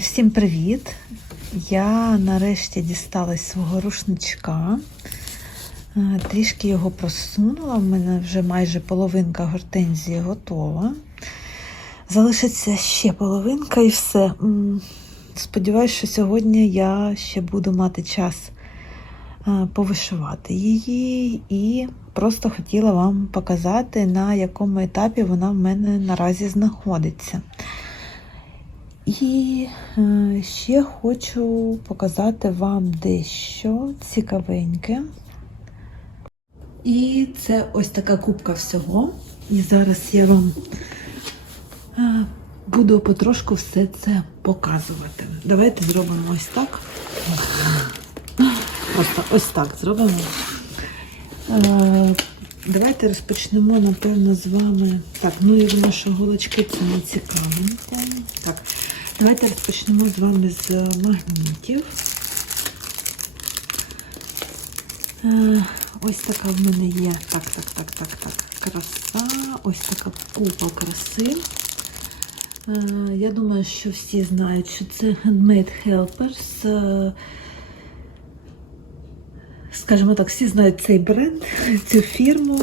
Всім привіт! Я нарешті дісталась свого рушничка. Е, Трішки його просунула. В мене вже майже половинка гортензії готова. Залишиться ще половинка і все. Сподіваюсь, що сьогодні я ще буду мати час е, повишивати її і просто хотіла вам показати, на якому етапі вона в мене наразі знаходиться. І е, ще хочу показати вам дещо цікавеньке. І це ось така кубка всього. І зараз я вам е, буду потрошку все це показувати. Давайте зробимо ось так. Просто ось так зробимо. Е, Давайте розпочнемо, напевно, з вами. Так, ну я думаю, що голочки це не цікавенько. Давайте розпочнемо з вами з магнітів. Е, Ось така в мене є. Так, так, так, так, так. Краса. Ось така купа краси. Е, Я думаю, що всі знають, що це Handmade Helpers. Е, Скажімо так, всі знають цей бренд, цю фірму.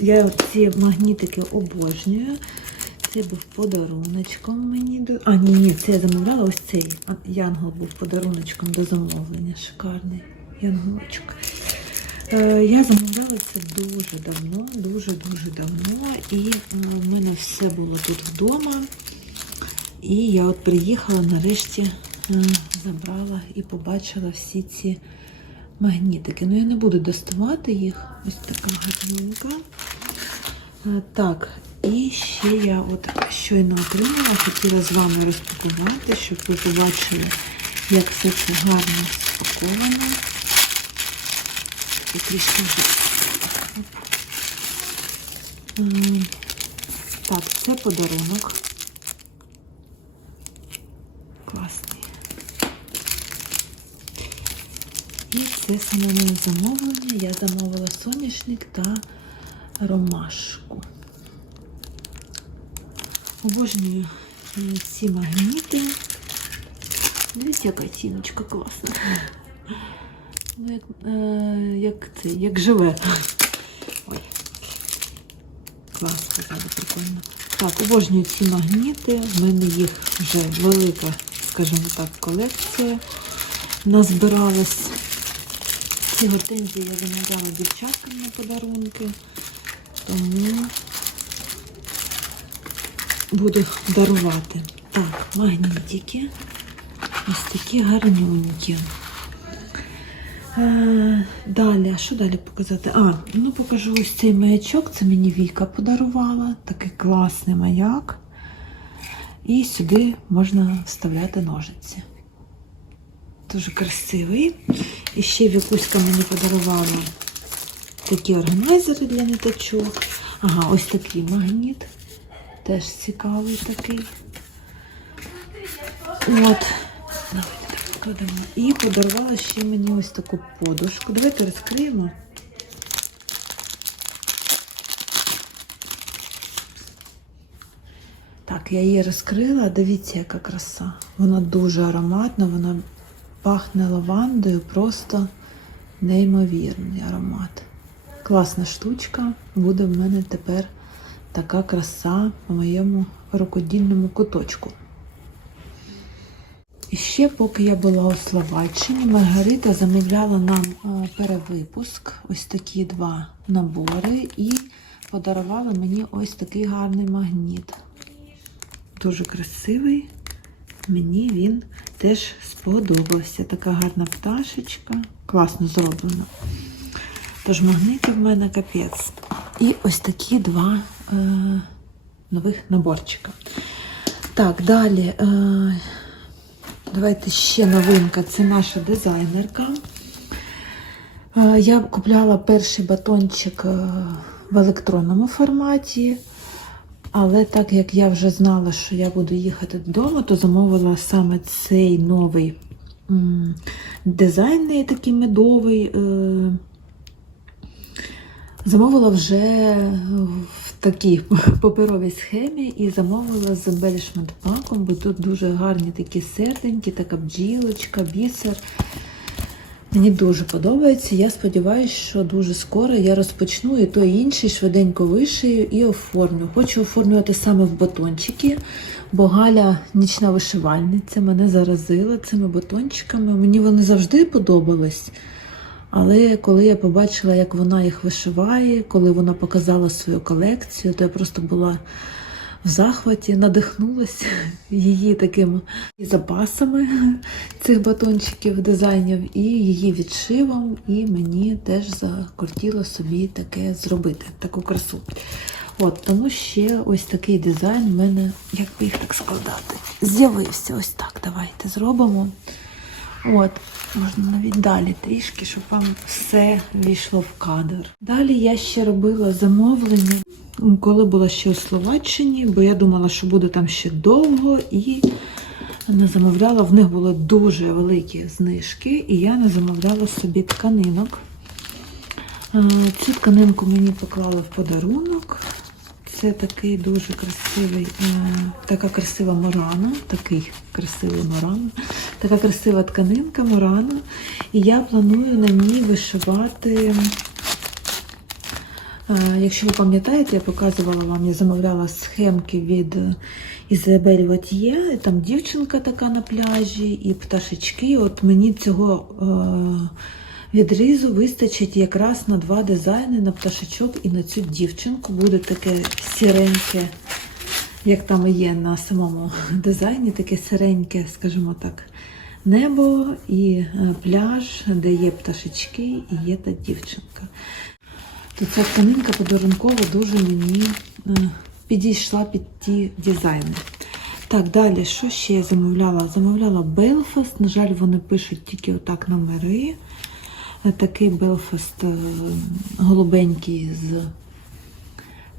Я ці магнітики обожнюю. Це був подаруночком мені. до- А, ні, ні, це я замовляла ось цей. Янгол був подаруночком до замовлення. Шикарний янголочок. Е, Я замовляла це дуже давно, дуже-дуже давно. І е, в мене все було тут вдома. І я от приїхала, нарешті е, забрала і побачила всі ці магнітики. Ну, я не буду доставати їх. Ось така гарненька. Е, Так, і ще я от щойно отримала, хотіла з вами розпакувати, щоб ви побачили, як це все гарно спаковано. І трішки Так, це подарунок. Класний. І це саме моє замовлення. Я замовила соняшник та ромашку. Обожнюю ці магніти. Дивіться, яка тіночка класна. Ну, як, е, як це, як живе. Ой. Клас, сказали, прикольно. Так, обожнюю ці магніти. В мене їх вже велика, скажімо так, колекція назбиралась. Ці гортензії я замовляла дівчаткам на подарунки, тому буду дарувати. Так, магнітики. Ось такі гарнюнькі. Е, далі, що далі показати? А, ну покажу ось цей маячок. Це мені Віка подарувала. Такий класний маяк. І сюди можна вставляти ножиці. Дуже красивий. І ще Вікуська мені подарувала такі органайзери для ниточок. Ага, ось такий магніт. Теж цікавий такий. От. Давайте так складемо. І подарувала ще мені ось таку подушку. Давайте розкриємо. Так, я її розкрила. Дивіться, яка краса. Вона дуже ароматна, вона пахне лавандою, просто неймовірний аромат. Класна штучка. Буде в мене тепер така краса у моєму рукодільному куточку. І ще, поки я була у Словаччині, Маргарита замовляла нам е, перевипуск, ось такі два набори, і подарувала мені ось такий гарний магніт. Дуже красивий. Мені він теж сподобався. Така гарна пташечка. Класно зроблено. Тож магнитів в мене капець. І ось такі два нових наборчика. Так, далі. Е, давайте ще новинка. Це наша дизайнерка. Е, я купляла перший батончик е, в електронному форматі. Але так як я вже знала, що я буду їхати додому, то замовила саме цей новий м, дизайнний такий медовий. Е, замовила вже в такій паперовій схемі і замовила з embellishment паком, бо тут дуже гарні такі серденькі, така бджілочка, бісер. Мені дуже подобається. Я сподіваюся, що дуже скоро я розпочну і той інший швиденько вишию і оформлю. Хочу оформлювати саме в батончики, бо Галя нічна вишивальниця мене заразила цими батончиками. Мені вони завжди подобались. Але коли я побачила, як вона їх вишиває, коли вона показала свою колекцію, то я просто була в захваті, надихнулася її такими запасами цих батончиків дизайнів і її відшивом. І мені теж закортіло собі таке зробити, таку красу. От, тому ще ось такий дизайн в мене, як би їх так складати, з'явився. Ось так. Давайте зробимо. От, можна навіть далі трішки, щоб вам все війшло в кадр. Далі я ще робила замовлення, коли була ще у Словаччині, бо я думала, що буде там ще довго, і не замовляла. В них були дуже великі знижки, і я не замовляла собі тканинок. Е, Цю тканинку мені поклали в подарунок. Це такий дуже красивий, е, така красива морана, такий красивий моран, така красива тканинка морана. І я планую на ній вишивати. е, Якщо ви пам'ятаєте, я показувала вам, я замовляла схемки від Ізабель Ватьє. Там дівчинка така на пляжі і пташечки. От мені цього е, відрізу вистачить якраз на два дизайни на пташечок і на цю дівчинку. Буде таке сіреньке, як там і є на самому дизайні, таке сиреньке, скажімо так, небо і е, пляж, де є пташечки і є та дівчинка. То ця тканинка подарункова дуже мені е, підійшла під ті дизайни. Так, далі, що ще я замовляла? Замовляла Belfast. На жаль, вони пишуть тільки отак номери. Такий Belfast е, голубенький з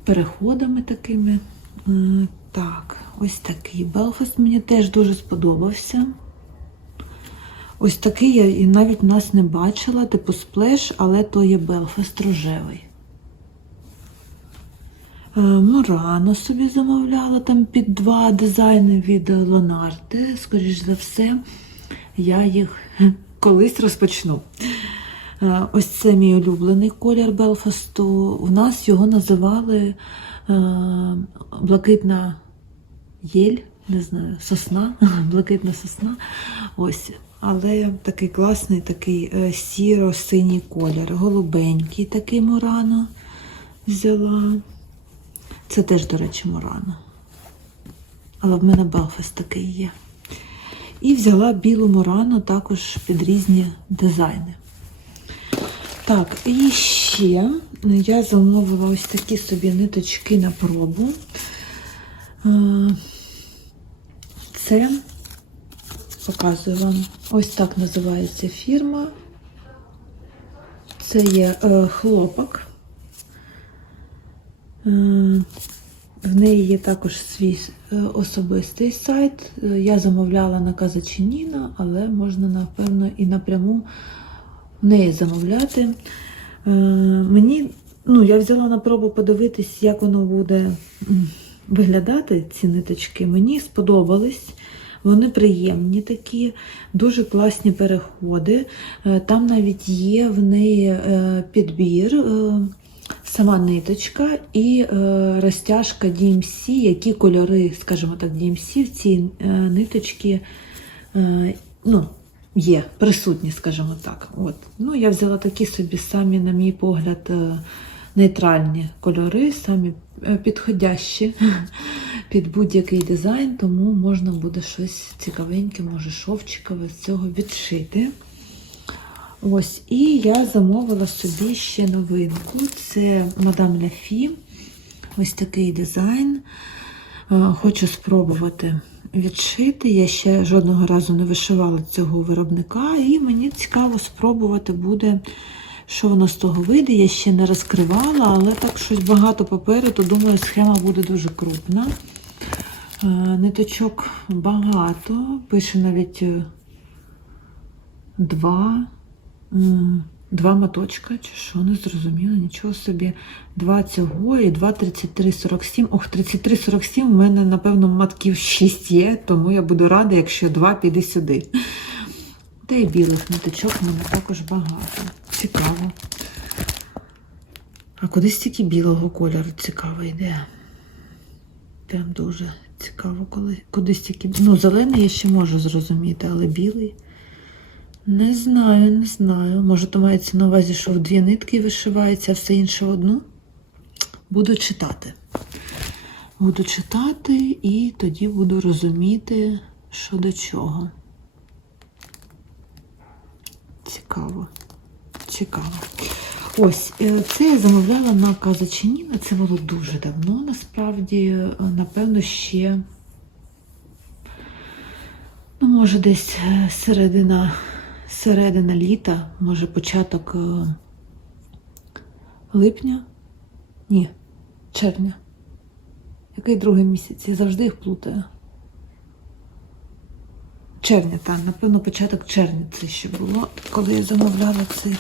переходами такими. Е, Так, ось такий Belfast мені теж дуже сподобався. Ось такий я і навіть нас не бачила, типу сплеш, але то є Belfast рожевий. Е, Мурано собі замовляла там під два дизайни від Лонарди. Скоріш за все, я їх колись розпочну. Е, Ось це мій улюблений колір Белфасту. У нас його називали е, блакитна єль, не знаю, сосна, блакитна сосна. Ось. Але такий класний, такий е, сіро-синій колір, голубенький такий Мурано взяла. Це теж, до речі, Мурано. Але в мене Белфаст такий є. І взяла білу Мурано також під різні дизайни. Так, і ще я замовила ось такі собі ниточки на пробу. Е, Це показую вам. Ось так називається фірма. Це є е, хлопок. Е, В неї є також свій е, особистий сайт. Е, Я замовляла на Казачиніна, але можна, напевно, і напряму в неї замовляти. Е, Мені, ну, я взяла на пробу подивитись, як воно буде виглядати, ці ниточки. Мені сподобались. Вони приємні такі, дуже класні переходи. Е, Там навіть є в неї е, підбір, сама ниточка і розтяжка DMC, які кольори, скажімо так, DMC в цій ниточці ну, є, присутні, скажімо так. От. Ну, я взяла такі собі самі, на мій погляд, е, нейтральні кольори, самі е, підходящі під будь-який дизайн, тому можна буде щось цікавеньке, може шовчикове з цього відшити. Ось, і я замовила собі ще новинку. Це Мадам Ляфі. Ось такий дизайн. Е, Хочу спробувати відшити. Я ще жодного разу не вишивала цього виробника, і мені цікаво спробувати буде, що воно з того вийде. Я ще не розкривала, але так щось багато попереду. Думаю, схема буде дуже крупна. Е, Ниточок багато. Пише навіть е, два. Два моточка, чи що, не зрозуміло, нічого собі. Два цього і два 33,47. Ох, 33,47 в мене, напевно, матків 6 є, тому я буду рада, якщо два піде сюди. Та й білих ниточок в мене також багато. Цікаво. А куди стільки білого кольору цікаво йде? Прям дуже цікаво, коли куди стільки. Ну, зелений я ще можу зрозуміти, але білий. Не знаю, не знаю. Може, то мається на увазі, що в дві нитки вишивається, а все інше одну. Буду читати. Буду читати і тоді буду розуміти, що до чого. Цікаво. Цікаво. Ось, е, це я замовляла на Казачиніна. Це було дуже давно, насправді, Е, напевно, ще, ну, може, десь е, середина, середина літа, може, початок е, липня. Ні, червня. Який другий місяць? Я завжди їх плутаю. Червня, так, напевно, початок червня це ще було, коли я замовляла цей,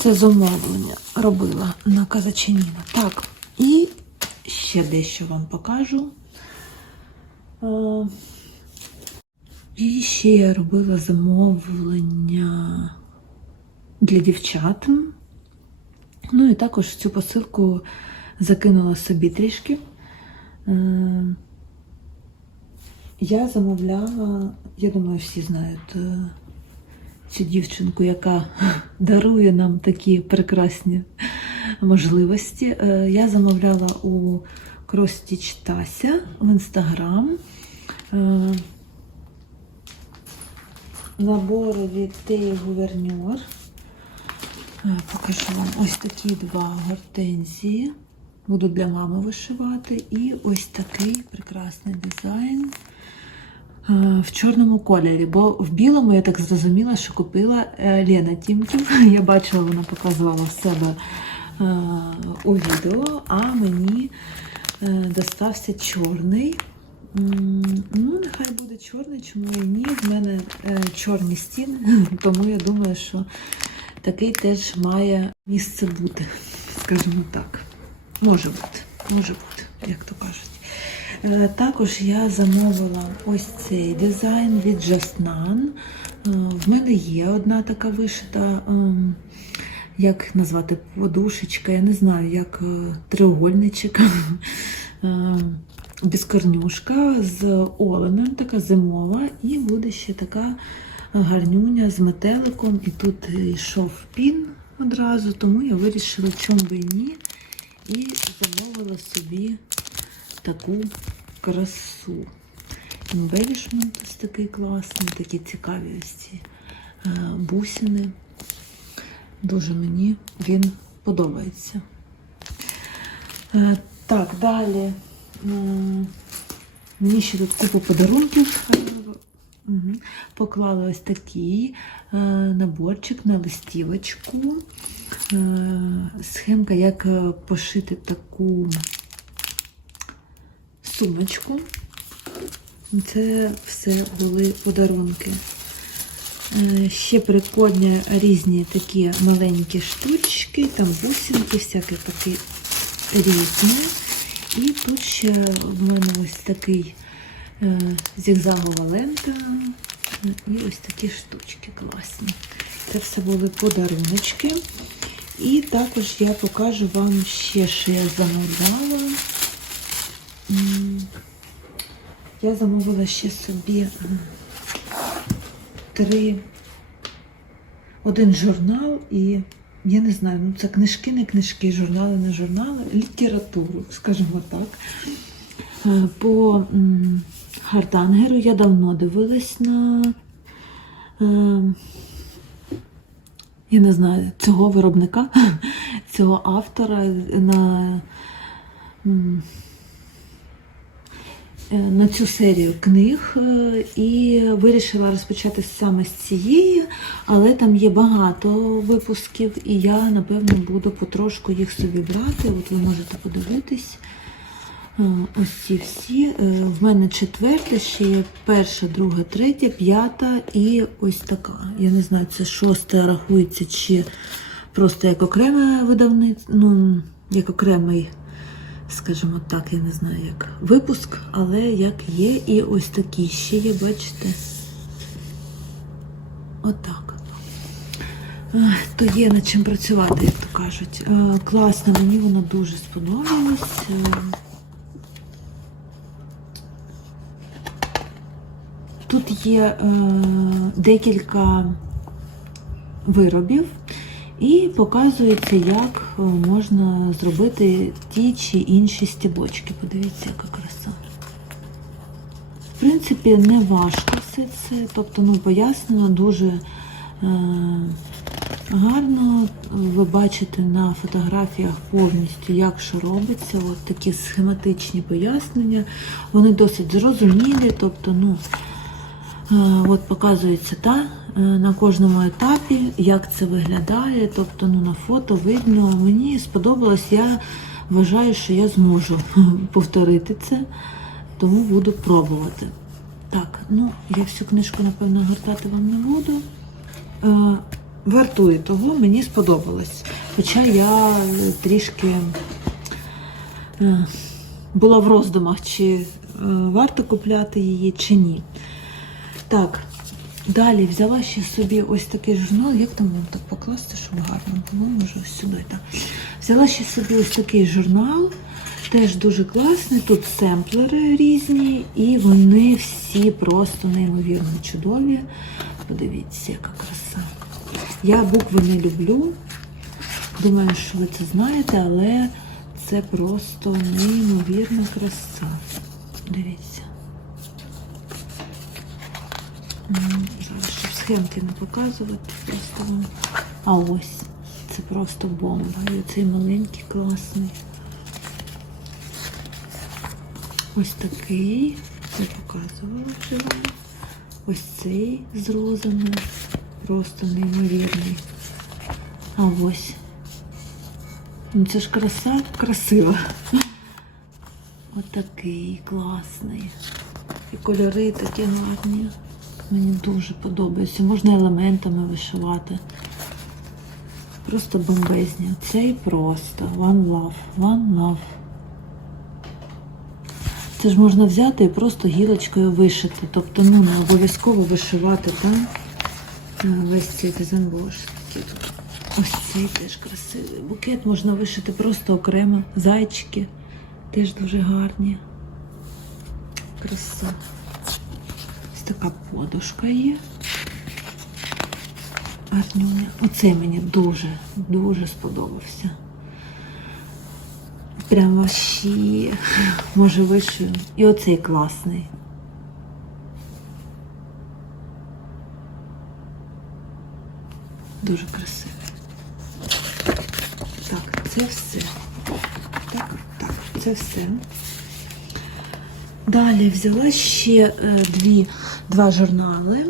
це замовлення, робила на Казачиніна. Так, і ще дещо вам покажу. І ще я робила замовлення для дівчат. Ну і також цю посилку закинула собі трішки. Е, Я замовляла, я думаю, всі знають е, цю дівчинку, яка дарує нам такі прекрасні можливості. Е, Я замовляла у Кростіч Тася в інстаграм. Набори від Теї Гуверньор. Е, Покажу вам ось такі два гортензії. Буду для мами вишивати. І ось такий прекрасний дизайн е, в чорному кольорі. Бо в білому я так зрозуміла, що купила е, Лена Тімків. Я бачила, вона показувала в себе у відео, а мені достався чорний. Ну, нехай буде чорний, чому і ні. В мене е, чорні стіни, тому я думаю, що такий теж має місце бути, скажімо так. Може бути, може бути, як то кажуть. Е, Також я замовила ось цей дизайн від Jasnan. Е, В мене є одна така вишита, ем, як назвати подушечка, я не знаю, як е, треугольничок. Безкорнюшка з оленем, така зимова, і буде ще така гарнюня з метеликом. І тут йшов пін одразу, тому я вирішила, чому би ні. І замовила собі таку красу. Embellishment ось такий класний, такі цікаві ось ці е, бусини. Дуже мені він подобається. Е, Так, далі. М, Мені ще тут купу подарунків. Поклала ось такий е, наборчик на листівочку. Е, схемка, як е, пошити таку сумочку. Це все були подарунки. Ще прикольні різні такі маленькі штучки, там бусинки, всякі такі різні. І тут ще в мене ось такий е, зігзагова лента і ось такі штучки класні. Це все були подаруночки. І також я покажу вам ще, що я замовляла. Я замовила ще собі три, один журнал і я не знаю, ну це книжки, не книжки, журнали, не журнали, літературу, скажімо так. Е, По Хартангеру я давно дивилась на, е, я не знаю, цього виробника, цього автора на, е, на цю серію книг е, і вирішила розпочати саме з цієї, але там є багато випусків, і я, напевно, буду потрошку їх собі брати. От ви можете подивитись. Е, Ось ці всі. Е, В мене четверта, ще є перша, друга, третя, п'ята і ось така. Я не знаю, це шоста рахується чи просто як окреме видавництво, ну, як окремий, скажімо так, я не знаю, як випуск, але як є. І ось такі ще є, бачите. Отак. Ех, То є над чим працювати, як то кажуть. Е, Класно, мені воно дуже сподобалось. Е, Тут є е, декілька виробів, і показується, як е, можна зробити ті чи інші стібочки. Подивіться, яка краса. В принципі, не важко все це, тобто, ну, пояснено дуже е, гарно. Ви бачите на фотографіях повністю, як що робиться. От такі схематичні пояснення. Вони досить зрозумілі, тобто, ну. Е, От показується та на кожному етапі, як це виглядає. Тобто, ну на фото видно. Мені сподобалось, я вважаю, що я зможу повторити це, тому буду пробувати. Так, ну я всю книжку, напевно, гортати вам не буду. Е, Вартує того, мені сподобалось. Хоча я е, трішки е, була в роздумах, чи е, варто купляти її, чи ні. Так, далі взяла ще собі ось такий журнал. Як там вам так покласти, щоб гарно було? Може, ось сюди. Так. Взяла ще собі ось такий журнал. Теж дуже класний. Тут семплери різні, і вони всі просто неймовірно чудові. Подивіться, яка краса. Я букви не люблю. Думаю, що ви це знаєте, але це просто неймовірна краса. Дивіться. Схемки не показувати, просто вам. А ось, це просто бомба. І оцей маленький класний. Ось такий. Це показувала вже вам. Ось цей з розами. Просто неймовірний. А ось. Ну це ж краса красива. Отакий класний. І кольори такі гарні. Мені дуже подобається. Можна елементами вишивати. Просто бомбезні. Цей просто. One love. One love. Це ж можна взяти і просто гілочкою вишити. Тобто, ну, не обов'язково вишивати там весь цей дизайн тут. Ось цей теж красивий. Букет можна вишити просто окремо. Зайчики теж дуже гарні. Краса. Така подушка є. Гарнюня. Оцей мені дуже, дуже сподобався. Прям вообще, може вишию. І оцей класний. Дуже красивий. Так, це все. Так, так, це все. Далі взяла ще е, дві, два журнали.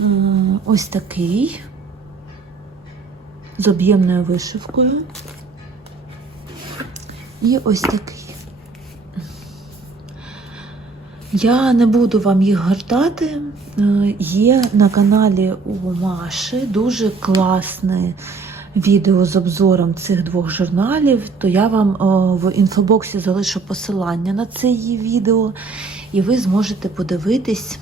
Е, ось такий з об'ємною вишивкою. І ось такий. Я не буду вам їх гортати. Е, Є на каналі у Маші дуже класне відео з обзором цих двох журналів, то я вам в інфобоксі залишу посилання на це її відео, і ви зможете подивитись.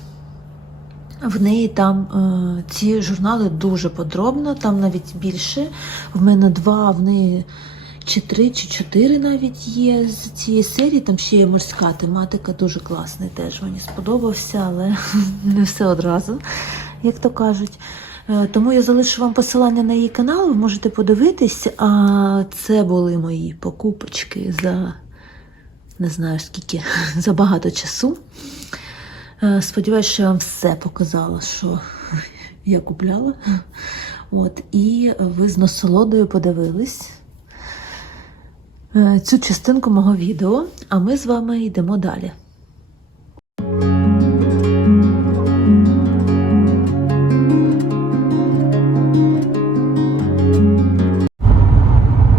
В неї там е, ці журнали дуже подробно, там навіть більше. В мене два, в неї чи три, чи чотири навіть є з цієї серії. Там ще є морська тематика, дуже класний теж мені сподобався, але не все одразу, як то кажуть. Е, Тому я залишу вам посилання на її канал, ви можете подивитись. А це були мої покупочки за не знаю скільки, за багато часу. Е, Сподіваюсь, що я вам все показала, що я купляла. От, і ви з насолодою подивились е, цю частинку мого відео, а ми з вами йдемо далі.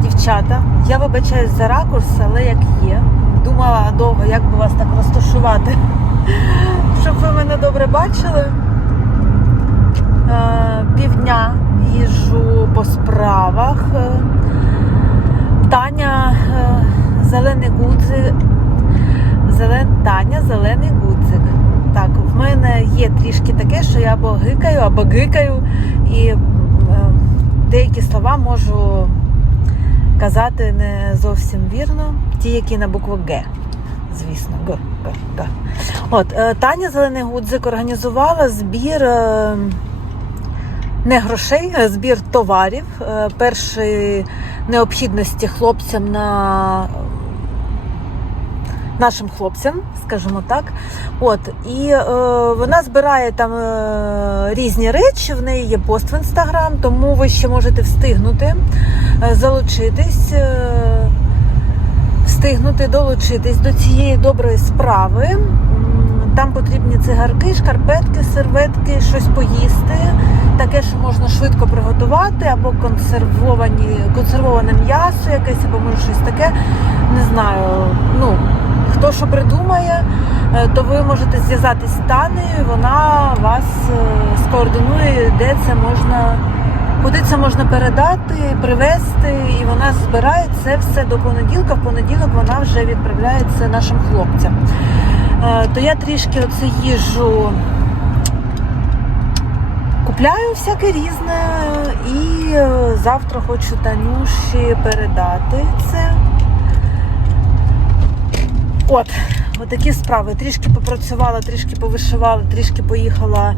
Дівчата, я вибачаюсь за ракурс, але як є. Думала назвати, щоб ви мене добре бачили. Е, Півдня їжджу по справах. Е, Таня е, зелений гудзик. Зелен... Таня зелений гудзик. Так, в мене є трішки таке, що я або гикаю, або гикаю, і деякі слова можу казати не зовсім вірно, ті, які на букву Г. Звісно, Г, Г, Г. От, е, Таня Зелений Гудзик організувала збір е, не грошей, а збір товарів е, першої необхідності хлопцям на нашим хлопцям, скажімо так. От, і е, вона збирає там е, різні речі, в неї є пост в інстаграм, тому ви ще можете встигнути е, залучитись, е, встигнути долучитись до цієї доброї справи. Там потрібні цигарки, шкарпетки, серветки, щось поїсти, таке, що можна швидко приготувати, або консервовані, консервоване м'ясо якесь, або може щось таке. Не знаю. Ну, хто що придумає, е, то ви можете зв'язатись з Танею, вона вас е, скоординує, де це можна, куди це можна передати, привезти, і вона збирає це все до понеділка. В понеділок вона вже відправляється нашим хлопцям. Е, То я трішки оце їжу купляю всяке різне, і е, завтра хочу Танюші передати це. От, отакі справи. Трішки попрацювала, трішки повишивала, трішки поїхала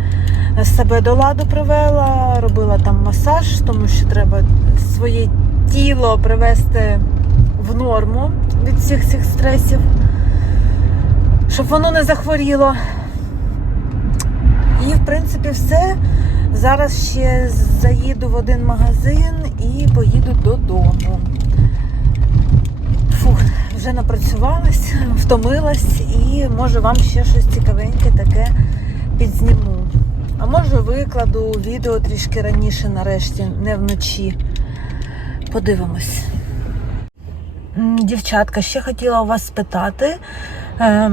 е, себе до ладу привела, робила там масаж, тому що треба своє тіло привести в норму від всіх цих стресів, щоб воно не захворіло. І, в принципі, все. Зараз ще заїду в один магазин і поїду додому. Вже напрацювалась, втомилась і може вам ще щось цікавеньке таке підзніму. А може викладу відео трішки раніше, нарешті, не вночі. Подивимось. Дівчатка, ще хотіла у вас спитати. е,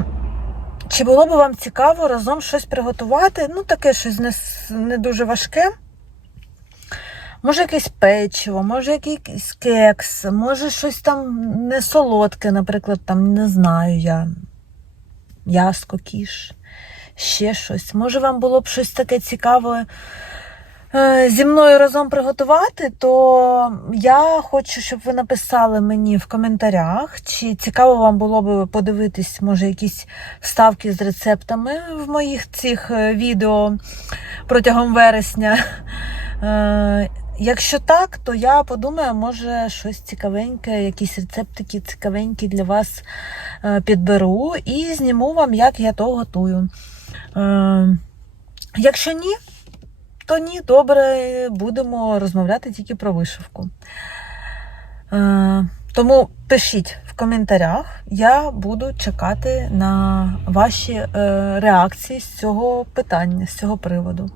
Чи було б вам цікаво разом щось приготувати? Ну, таке щось не, не дуже важке. Може, якесь печиво, може якийсь кекс, може щось там не солодке, наприклад, там не знаю я. Яско, кіш, ще щось. Може, вам було б щось таке цікаве е, зі мною разом приготувати, то я хочу, щоб ви написали мені в коментарях, чи цікаво вам було б подивитись, може, якісь вставки з рецептами в моїх цих е, відео протягом вересня. Якщо так, то я подумаю, може щось цікавеньке, якісь рецептики цікавенькі для вас е, підберу і зніму вам, як я то готую. Е, Якщо ні, то ні, добре, будемо розмовляти тільки про вишивку. Е, Тому пишіть в коментарях, я буду чекати на ваші реакції з цього питання, з цього приводу.